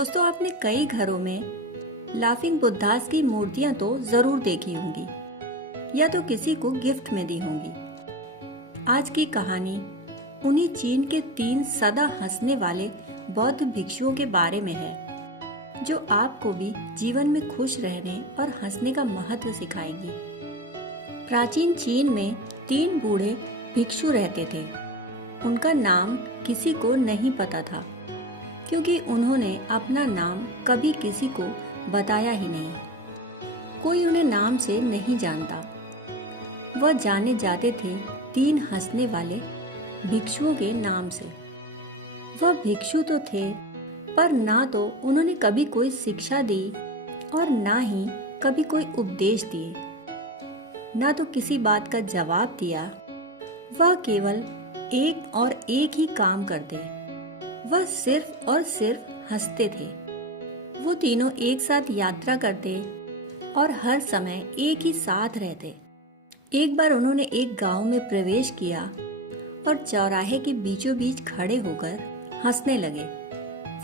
दोस्तों, आपने कई घरों में लाफिंग बुद्धास की मूर्तियां तो जरूर देखी होंगी या तो किसी को गिफ्ट में दी होंगी। आज की कहानी उन्हीं चीन के 3 सदा हंसने वाले बौद्ध भिक्षुओं के बारे में है, जो आपको भी जीवन में खुश रहने और हंसने का महत्व सिखाएंगी। प्राचीन चीन में 3 बूढ़े भिक्षु रहते थे। उनका नाम किसी को नहीं पता था, क्योंकि उन्होंने अपना नाम कभी किसी को बताया ही नहीं। कोई उन्हें नाम से नहीं जानता। वह जाने जाते थे 3 हंसने वाले भिक्षुओं के नाम से। वह भिक्षु तो थे, पर ना तो उन्होंने कभी कोई शिक्षा दी और ना ही कभी कोई उपदेश दिए, ना तो किसी बात का जवाब दिया। वह केवल एक और एक ही काम करते, वह सिर्फ और सिर्फ हंसते थे। वो तीनों एक साथ यात्रा करते और हर समय एक ही साथ रहते। एक बार उन्होंने एक गांव में प्रवेश किया और चौराहे के बीचों बीच खड़े होकर हंसने लगे।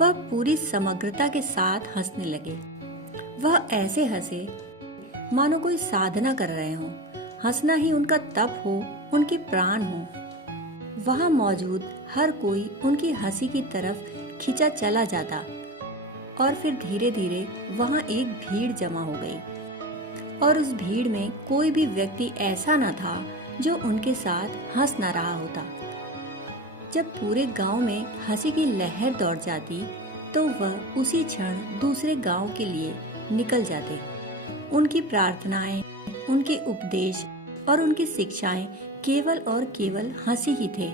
वह पूरी समग्रता के साथ हंसने लगे। वह ऐसे हंसे मानो कोई साधना कर रहे हों। हंसना ही उनका तप हो, उनके प्राण हो। वहां मौजूद हर कोई उनकी हंसी की तरफ खिंचा चला जाता और फिर धीरे धीरे वहां एक भीड़ जमा हो गई और उस भीड़ में कोई भी व्यक्ति ऐसा न था जो उनके साथ हंस न रहा होता। जब पूरे गांव में हंसी की लहर दौड़ जाती तो वह उसी क्षण दूसरे गांव के लिए निकल जाते। उनकी प्रार्थनाएं, उनके उपदेश और उनकी शिक्षाएं केवल और केवल हंसी ही थे।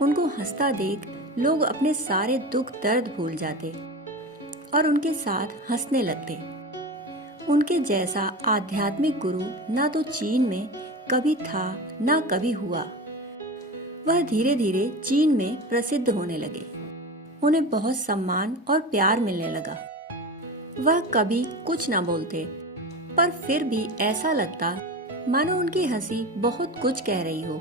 उनको हंसता देख लोग अपने सारे दुख दर्द भूल जाते और उनके साथ हंसने लगते। उनके जैसा आध्यात्मिक गुरु ना तो चीन में कभी था, ना कभी हुआ। वह धीरे धीरे चीन में प्रसिद्ध होने लगे। उन्हें बहुत सम्मान और प्यार मिलने लगा। वह कभी कुछ ना बोलते, पर फिर भी ऐसा लगता मानो उनकी हंसी बहुत कुछ कह रही हो।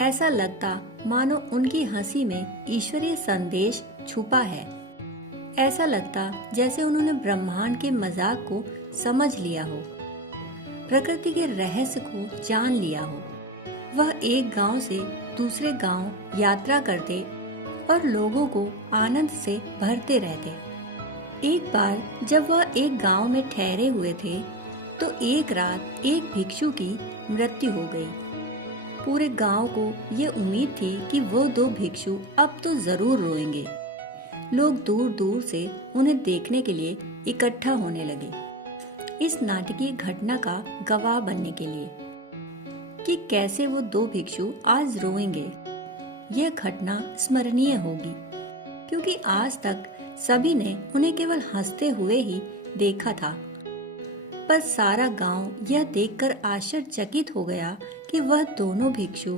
ऐसा लगता मानो उनकी हंसी में ईश्वरीय संदेश छुपा है। ऐसा लगता जैसे उन्होंने ब्रह्मांड के मजाक को समझ लिया हो, प्रकृति के रहस्य को जान लिया हो। वह एक गांव से दूसरे गांव यात्रा करते और लोगों को आनंद से भरते रहते। एक बार जब वह एक गांव में ठहरे हुए थे तो एक रात एक भिक्षु की मृत्यु हो गई। पूरे गांव को ये उम्मीद थी कि वो 2 भिक्षु अब तो जरूर रोएंगे। लोग दूर दूर से उन्हें देखने के लिए इकट्ठा होने लगे, इस नाटकीय घटना का गवाह बनने के लिए कि कैसे वो 2 भिक्षु आज रोएंगे। यह घटना स्मरणीय होगी, क्योंकि आज तक सभी ने उन्हें केवल हंसते हुए ही देखा था। पर सारा गांव यह देखकर आश्चर्यचकित हो गया कि वह दोनों भिक्षु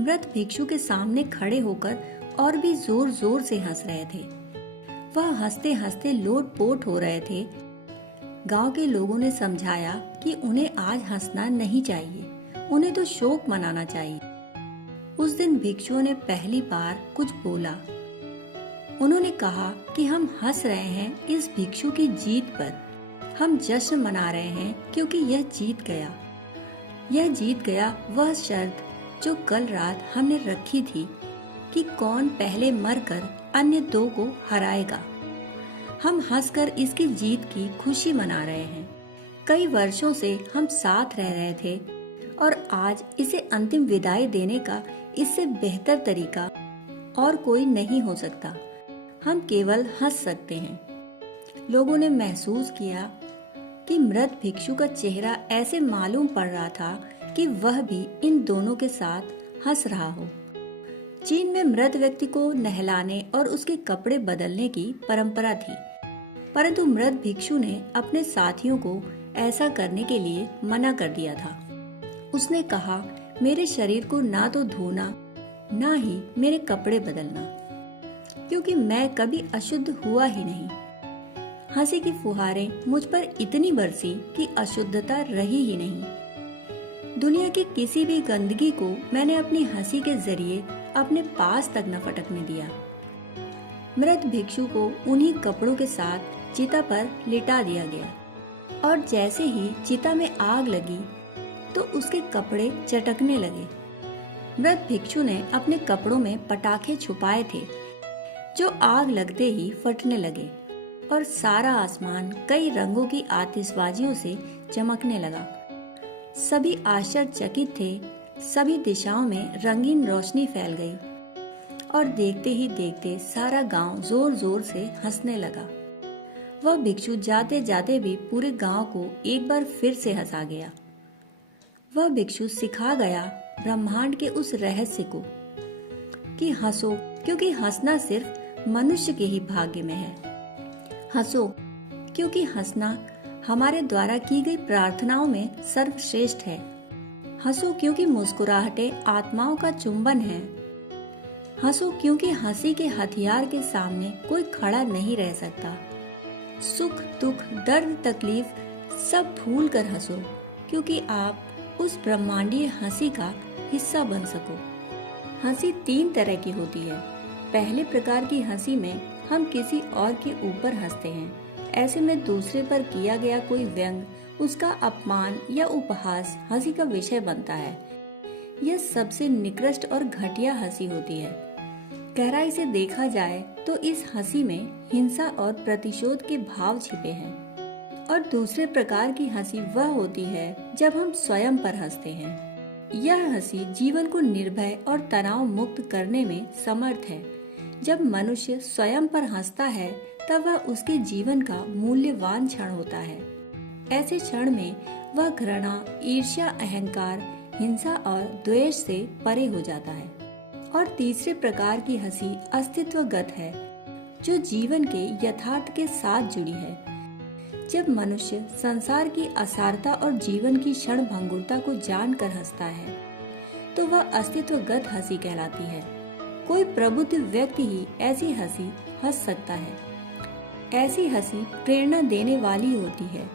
मृत भिक्षु के सामने खड़े होकर और भी जोर जोर से हंस रहे थे। वह हंसते हंसते लोटपोट हो रहे थे। गांव के लोगों ने समझाया कि उन्हें आज हंसना नहीं चाहिए, उन्हें तो शोक मनाना चाहिए। उस दिन भिक्षुओं ने पहली बार कुछ बोला। उन्होंने कहा कि हम हंस रहे हैं इस भिक्षु की जीत पर। हम जश्न मना रहे हैं क्योंकि यह जीत गया। यह जीत गया वह शर्त जो कल रात हमने रखी थी कि कौन पहले मरकर अन्य 2 को हराएगा। हम हंसकर इसकी जीत की खुशी मना रहे हैं। कई वर्षों से हम साथ रह रहे थे और आज इसे अंतिम विदाई देने का इससे बेहतर तरीका और कोई नहीं हो सकता। हम केवल हंस सकते हैं। लोगों ने महसूस किया कि मृत भिक्षु का चेहरा ऐसे मालूम पड़ रहा था कि वह भी इन दोनों के साथ हंस रहा हो। चीन में मृत व्यक्ति को नहलाने और उसके कपड़े बदलने की परंपरा थी, परंतु मृत भिक्षु ने अपने साथियों को ऐसा करने के लिए मना कर दिया था। उसने कहा, मेरे शरीर को ना तो धोना, ना ही मेरे कपड़े बदलना, क्योंकि मैं कभी अशुद्ध हुआ ही नहीं। हंसी की फुहारें मुझ पर इतनी बरसी कि अशुद्धता रही ही नहीं। दुनिया की किसी भी गंदगी को मैंने अपनी हंसी के जरिए अपने पास तक न फटकने दिया। मृत भिक्षु को उन्हीं कपड़ों के साथ चिता पर लिटा दिया गया और जैसे ही चिता में आग लगी तो उसके कपड़े चटकने लगे। मृत भिक्षु ने अपने कपड़ों में पटाखे छुपाए थे जो आग लगते ही फटने लगे और सारा आसमान कई रंगों की आतिशबाजियों से चमकने लगा। सभी आश्चर्यचकित थे। सभी दिशाओं में रंगीन रोशनी फैल गई और देखते ही देखते सारा गांव जोर जोर से हंसने लगा। वह भिक्षु जाते जाते भी पूरे गांव को एक बार फिर से हंसा गया। वह भिक्षु सिखा गया ब्रह्मांड के उस रहस्य को कि हंसो, क्योंकि हंसना सिर्फ मनुष्य के ही भाग्य में है। हंसो क्योंकि हंसना हमारे द्वारा की गई प्रार्थनाओं में सर्वश्रेष्ठ है। हंसो क्योंकि मुस्कुराहटें आत्माओं का चुंबन है। हंसो क्योंकि हंसी के हथियार के सामने कोई खड़ा नहीं रह सकता। सुख दुख दर्द तकलीफ सब भूल कर हंसो, क्योंकि आप उस ब्रह्मांडीय हंसी का हिस्सा बन सको। हंसी 3 तरह की होती है। पहले प्रकार की हंसी में हम किसी और के ऊपर हंसते हैं। ऐसे में दूसरे पर किया गया कोई व्यंग, उसका अपमान या उपहास हंसी का विषय बनता है। यह सबसे निकृष्ट और घटिया हंसी होती है। गहराई से देखा जाए तो इस हंसी में हिंसा और प्रतिशोध के भाव छिपे हैं। और दूसरे प्रकार की हंसी वह होती है जब हम स्वयं पर हंसते हैं। यह हंसी जीवन को निर्भय और तनाव मुक्त करने में समर्थ है। जब मनुष्य स्वयं पर हंसता है तब वह उसके जीवन का मूल्यवान क्षण होता है। ऐसे क्षण में वह घृणा, ईर्ष्या, अहंकार, हिंसा और द्वेष से परे हो जाता है। और तीसरे प्रकार की हंसी अस्तित्वगत है, जो जीवन के यथार्थ के साथ जुड़ी है। जब मनुष्य संसार की असारता और जीवन की क्षण भंगुरता को जानकर हंसता है तो वह अस्तित्वगत हंसी कहलाती है। कोई प्रबुद्ध व्यक्ति ही ऐसी हंसी हंस सकता है। ऐसी हंसी प्रेरणा देने वाली होती है।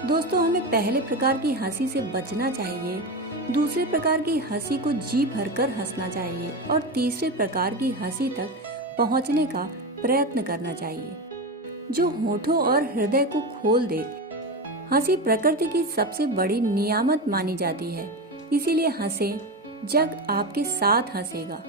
दोस्तों, हमें पहले प्रकार की हंसी से बचना चाहिए, दूसरे प्रकार की हंसी को जी भरकर हंसना चाहिए और तीसरे प्रकार की हंसी तक पहुंचने का प्रयत्न करना चाहिए, जो होठों और हृदय को खोल दे। हंसी प्रकृति की सबसे बड़ी नियामत मानी जाती है, इसीलिए हंसें, जग आपके साथ हंसेगा।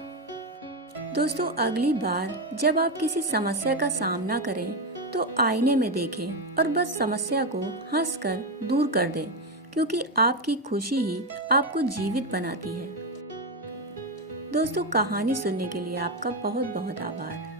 दोस्तों, अगली बार जब आप किसी समस्या का सामना करें तो आईने में देखें और बस समस्या को हंसकर दूर कर दें, क्योंकि आपकी खुशी ही आपको जीवित बनाती है। दोस्तों, कहानी सुनने के लिए आपका बहुत बहुत आभार।